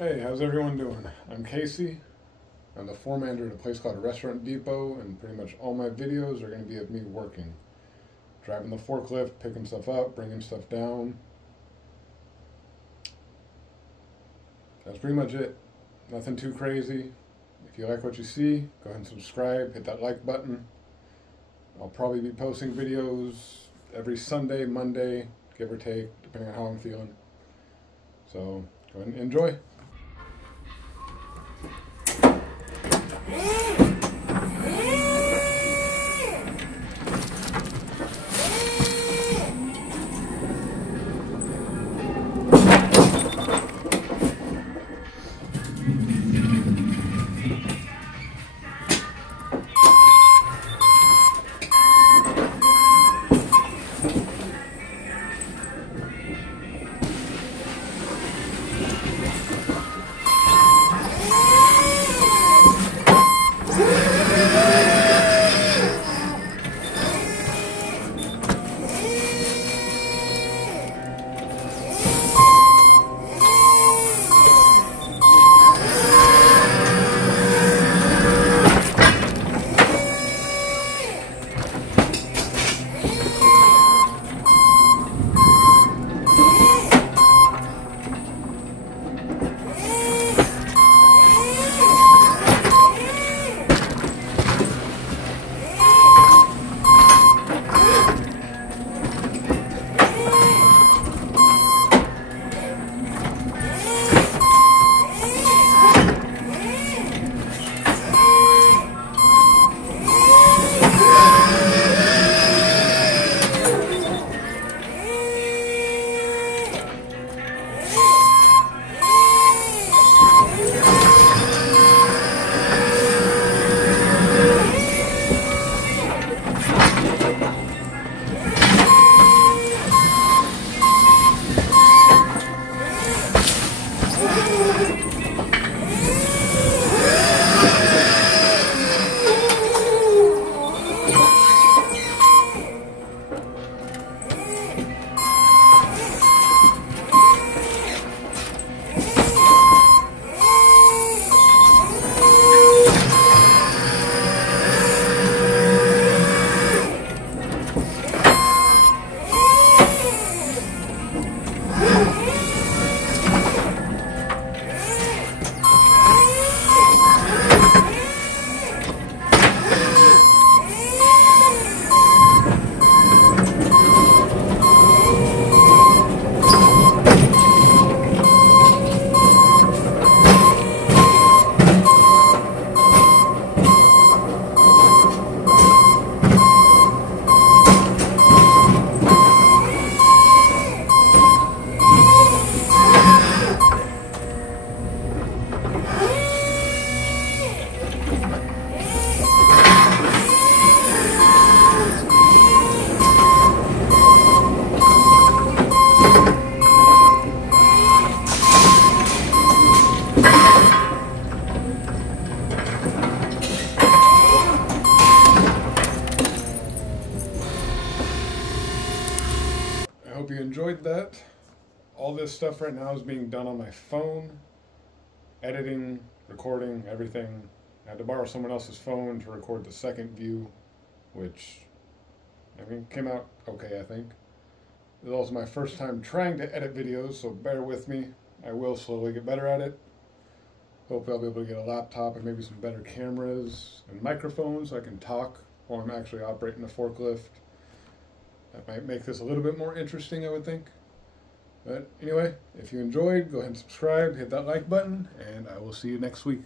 Hey, how's everyone doing? I'm Casey. I'm the floor manager at a place called Restaurant Depot, and pretty much all my videos are going to be of me working. Driving the forklift, picking stuff up, bringing stuff down. That's pretty much it. Nothing too crazy. If you like what you see, go ahead and subscribe, hit that like button. I'll probably be posting videos every Sunday, Monday, give or take, depending on how I'm feeling. So, go ahead and enjoy. I hope you enjoyed that. All this stuff right now is being done on my phone. Editing, recording, everything. I had to borrow someone else's phone to record the second view, which, came out okay, I think. It was also my first time trying to edit videos, so bear with me. I will slowly get better at it. Hopefully I'll be able to get a laptop and maybe some better cameras and microphones so I can talk while I'm actually operating the forklift. That might make this a little bit more interesting, I would think. But anyway, if you enjoyed, go ahead and subscribe, hit that like button, and I will see you next week.